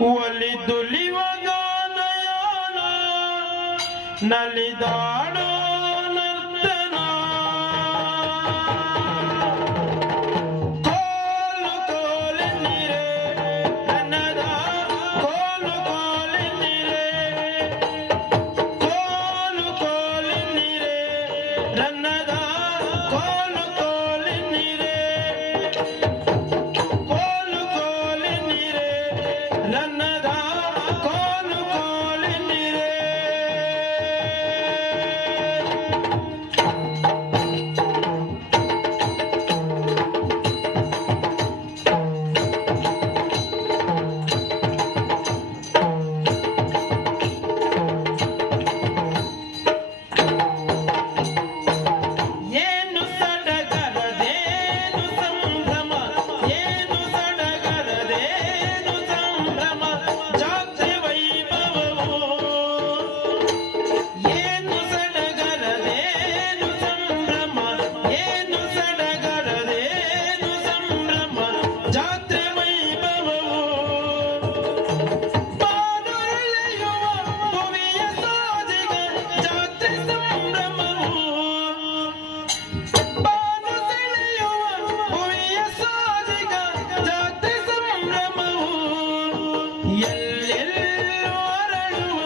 ಒಲಿದುಲಿವ ಗಾನಯಾನ ನಲಿದಾಡೋ ನರ್ತನ ಕೋಲು ಕೋಲೆನ್ನಿರೆ ನನ್ನದ ಕೋಲು ಕೋಲೆನ್ನಿರೆ ಕೋಲು ಕೋಲೆನ್ನಿರೆ ನನ್ನದ ಕೋಲು ಕೋಲೆನ್ನಿರೆ ಕೋಲು ಕೋಲೆನ್ನಿರೆ ನನ್ನದ ಕೋಲು ಕೋಲೆನ್ನಿರೆ ಏನು ಸಡಗರದೇನು ಸಂಭ್ರಮ ಏನು ಸಡಗರದೇನು ಸಂಭ್ರಮ ಜಾತ್ರೆ ವೈಭವವು ಏನು ಸಡಗರದೇನು ಸಂಭ್ರಮ ಏನು ಸಡಗರದೇನು ಸಂಭ್ರಮ ಜಾತ್ರೆ ವೈಭವವು ಬಾನುಲಿಯುವ ಭುವಿಯ ಸಾಜಿಗ ಜಾತ್ರೆ ಸಂಭ್ರಮವು ಬಾನು ಸೆಳೆಯುವ ಭುವಿಯ ಸಾಜಿಗ ಜಾತ್ರೆ ಸಂಭ್ರಮವು ಎಲ್ಲೆಲ್ಲೂ ಅರಳುವ